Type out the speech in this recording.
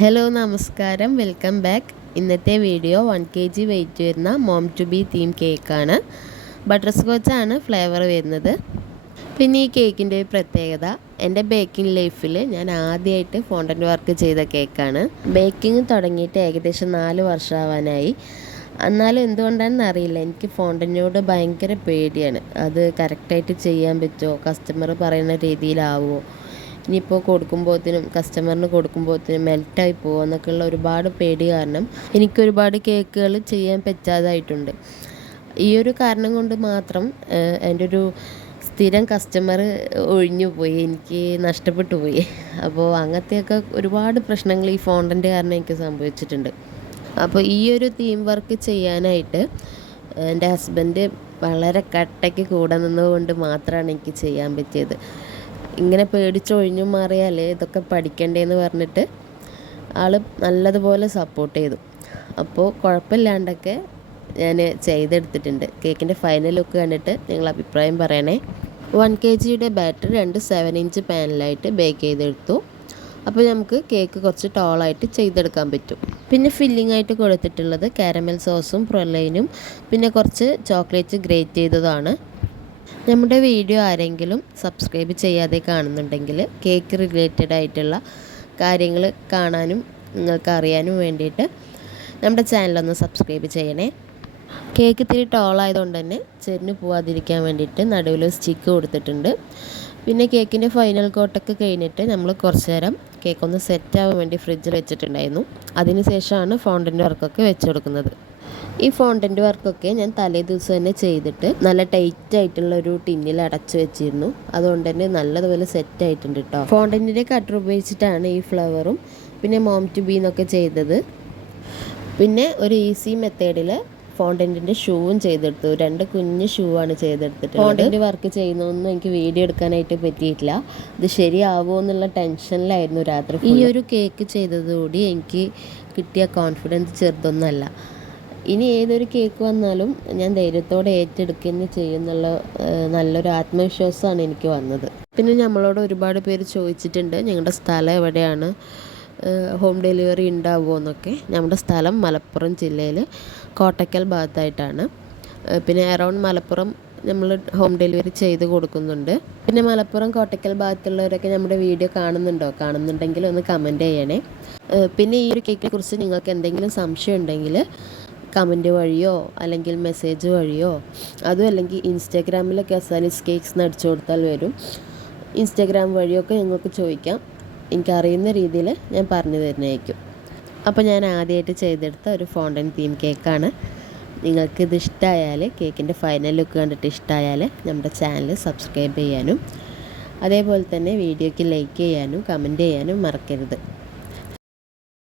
Hello നമസ്കാരം. Welcome back. ഇന്നത്തെ video one K G weight വരുന്ന മോം ടു ബി തീം കേക്കാണ് ബട്ടർ സ്കോച്ചാണ് ഫ്ലേവർ വരുന്നത്. പിന്നെ ഈ കേക്കിന്റെ ഒരു പ്രത്യേകത എന്റെ ബേക്കിംഗ് ലൈഫിൽ ഞാൻ ആദ്യമായിട്ട് ഫോണ്ടന്റ് വർക്ക് ചെയ്ത കേക്കാണ് ബേക്കിംഗ് തുടങ്ങിയിട്ട് ഏകദേശം നാല് വർഷമാവാനായി. എന്നാലും എന്തുകൊണ്ടാണെന്ന് അറിയില്ല. എനിക്ക് ഫോണ്ടനോട് ഭയങ്കര പേടിയാണ്. അത് കറക്റ്റായിട്ട് ചെയ്യാൻ പറ്റുമോ? കസ്റ്റമർ പറയുന്ന രീതിയിലാവുമോ? ഇനിയിപ്പോൾ കൊടുക്കുമ്പോഴത്തേനും കസ്റ്റമറിന് കൊടുക്കുമ്പോഴത്തേനും മെൽറ്റായി പോകുമോ എന്നൊക്കെയുള്ള ഒരുപാട് പേടി കാരണം എനിക്കൊരുപാട് കേക്കുകൾ ചെയ്യാൻ പറ്റാതായിട്ടുണ്ട്. ഈ ഒരു കാരണം കൊണ്ട് മാത്രം എന്റെ ഒരു സ്ഥിരം കസ്റ്റമർ ഒഴിഞ്ഞു പോയി. എനിക്ക് നഷ്ടപ്പെട്ടു പോയി. അപ്പോൾ അങ്ങനത്തെയൊക്കെ ഒരുപാട് പ്രശ്നങ്ങൾ ഈ ഫോണ്ടന്റെ കാരണം എനിക്ക് സംഭവിച്ചിട്ടുണ്ട്. അപ്പോൾ ഈ ഒരു തീം വർക്ക് ചെയ്യാനായിട്ട് എന്റെ ഹസ്ബൻഡ് വളരെ കട്ടയ്ക്ക് കൂടെ നിന്നുകൊണ്ട് മാത്രമാണ് എനിക്ക് ചെയ്യാൻ പറ്റിയത്. ഇങ്ങനെ പേടിച്ചൊഴിഞ്ഞു മാറിയാലേ ഇതൊക്കെ പഠിക്കണ്ടേന്ന് പറഞ്ഞിട്ട് ആൾ നല്ലതുപോലെ സപ്പോർട്ട് ചെയ്തു. അപ്പോൾ കുഴപ്പമില്ലാണ്ടൊക്കെ ഞാൻ ചെയ്തെടുത്തിട്ടുണ്ട്. കേക്കിന്റെ ഫൈനൽ ലുക്ക് കണ്ടിട്ട് നിങ്ങൾ അഭിപ്രായം പറയണേ. വൺ കെ ജിയുടെ ബാറ്റർ രണ്ട് സെവൻ ഇഞ്ച് പാനിലായിട്ട് ബേക്ക് ചെയ്തെടുത്തു. അപ്പോൾ നമുക്ക് കേക്ക് കുറച്ച് ടോളായിട്ട് ചെയ്തെടുക്കാൻ പറ്റും. പിന്നെ ഫില്ലിംഗ് ആയിട്ട് കൊടുത്തിട്ടുള്ളത് കാരമൽ സോസും പ്രൊലൈനും പിന്നെ കുറച്ച് ചോക്ലേറ്റ് ഗ്രേറ്റ് ചെയ്തതാണ്. നമ്മുടെ വീഡിയോ ആരെങ്കിലും സബ്സ്ക്രൈബ് ചെയ്യാതെ കാണുന്നുണ്ടെങ്കിൽ കേക്ക് റിലേറ്റഡ് ആയിട്ടുള്ള കാര്യങ്ങൾ കാണാനും നിങ്ങൾക്ക് അറിയാനും വേണ്ടിയിട്ട് നമ്മുടെ ചാനലൊന്ന് സബ്സ്ക്രൈബ് ചെയ്യണേ. കേക്ക് ഇത്തിരി ടോളായതുകൊണ്ട് തന്നെ ചെരിഞ്ഞ് പോവാതിരിക്കാൻ വേണ്ടിയിട്ട് നടുവിൽ സ്റ്റിക്ക് കൊടുത്തിട്ടുണ്ട്. പിന്നെ കേക്കിന്റെ ഫൈനൽ കോട്ടൊക്കെ കഴിഞ്ഞിട്ട് നമ്മൾ കുറച്ച് നേരം കേക്കൊന്ന് ഒന്ന് സെറ്റ് ആവാൻ വേണ്ടി ഫ്രിഡ്ജിൽ വെച്ചിട്ടുണ്ടായിരുന്നു. അതിന് ശേഷമാണ് ഫൗണ്ടന്റെ വർക്കൊക്കെ വെച്ച് കൊടുക്കുന്നത്. ഈ ഫോണ്ടന്റ് വർക്കൊക്കെ ഞാൻ തലേ ദിവസം തന്നെ ചെയ്തിട്ട് നല്ല ടൈറ്റ് ആയിട്ടുള്ള ഒരു ടിന്നിൽ അടച്ചു വെച്ചിരുന്നു. അതുകൊണ്ട് തന്നെ നല്ലതുപോലെ സെറ്റ് ആയിട്ടുണ്ട് കേട്ടോ ഫോണ്ടന്റിന്റെ കട്ടർ ഉപയോഗിച്ചിട്ടാണ് ഈ ഫ്ലവറും പിന്നെ മോം ടു ബി എന്നൊക്കെ ചെയ്തത്. പിന്നെ ഒരു ഈസി മെത്തേഡിൽ ഫോണ്ടന്റിന്റെ ഷൂവും ചെയ്തെടുത്തു. രണ്ട് കുഞ്ഞ് ഷൂ ആണ് ചെയ്തെടുത്തിട്ട് ഫോണ്ടിന്റെ വർക്ക് ചെയ്യുന്നൊന്നും എനിക്ക് വീഡിയോ എടുക്കാനായിട്ട് പറ്റിയിട്ടില്ല. ഇത് ശരിയാവുമോ എന്നുള്ള ടെൻഷനിലായിരുന്നു രാത്രി ഈ ഒരു കേക്ക് ചെയ്തതോടി എനിക്ക് കിട്ടിയ കോൺഫിഡൻസ് ചെറുതൊന്നുമല്ല ഇനി ഏതൊരു കേക്ക് വന്നാലും ഞാൻ ധൈര്യത്തോടെ ഏറ്റെടുക്കുന്നു ചെയ്യുന്നുള്ള നല്ലൊരു ആത്മവിശ്വാസമാണ് എനിക്ക് വന്നത്. പിന്നെ നമ്മളോട് ഒരുപാട് പേര് ചോദിച്ചിട്ടുണ്ട് ഞങ്ങളുടെ സ്ഥലം എവിടെയാണ്? ഹോം ഡെലിവറി ഉണ്ടാവുമോ എന്നൊക്കെ? നമ്മുടെ സ്ഥലം മലപ്പുറം ജില്ലയിൽ കോട്ടയ്ക്കൽ ഭാഗത്തായിട്ടാണ്. പിന്നെ അറൗണ്ട് മലപ്പുറം നമ്മൾ ഹോം ഡെലിവറി ചെയ്ത് കൊടുക്കുന്നുണ്ട്. പിന്നെ മലപ്പുറം കോട്ടയ്ക്കൽ ഭാഗത്തുള്ളവരൊക്കെ നമ്മുടെ വീഡിയോ കാണുന്നുണ്ടോ? കാണുന്നുണ്ടെങ്കിൽ ഒന്ന് കമന്റ് ചെയ്യണേ. പിന്നെ ഈ ഒരു കേക്കിനെ കുറിച്ച് നിങ്ങൾക്ക് എന്തെങ്കിലും സംശയം ഉണ്ടെങ്കിൽ കമന്റ് വഴിയോ അല്ലെങ്കിൽ മെസ്സേജ് വഴിയോ അതും അല്ലെങ്കിൽ ഇൻസ്റ്റാഗ്രാമിലൊക്കെ അസാലിസ് കേക്ക്സ് നടിച്ചു കൊടുത്താൽ വരും. ഇൻസ്റ്റാഗ്രാം വഴിയൊക്കെ ഞങ്ങൾക്ക് ചോദിക്കാം. എനിക്കറിയുന്ന രീതിയിൽ ഞാൻ പറഞ്ഞു തരുന്നതായിരിക്കും. അപ്പോൾ ഞാൻ ആദ്യമായിട്ട് ചെയ്തെടുത്ത ഒരു ഫോണ്ടൻ തീം കേക്കാണ് നിങ്ങൾക്കിത് ഇഷ്ടമായാൽ കേക്കിന്റെ ഫൈനൽ ലുക്ക് കണ്ടിട്ട് ഇഷ്ടമായാൽ നമ്മുടെ ചാനൽ സബ്സ്ക്രൈബ് ചെയ്യാനും അതേപോലെ തന്നെ വീഡിയോയ്ക്ക് ലൈക്ക് ചെയ്യാനും കമന്റ് ചെയ്യാനും മറക്കരുത്.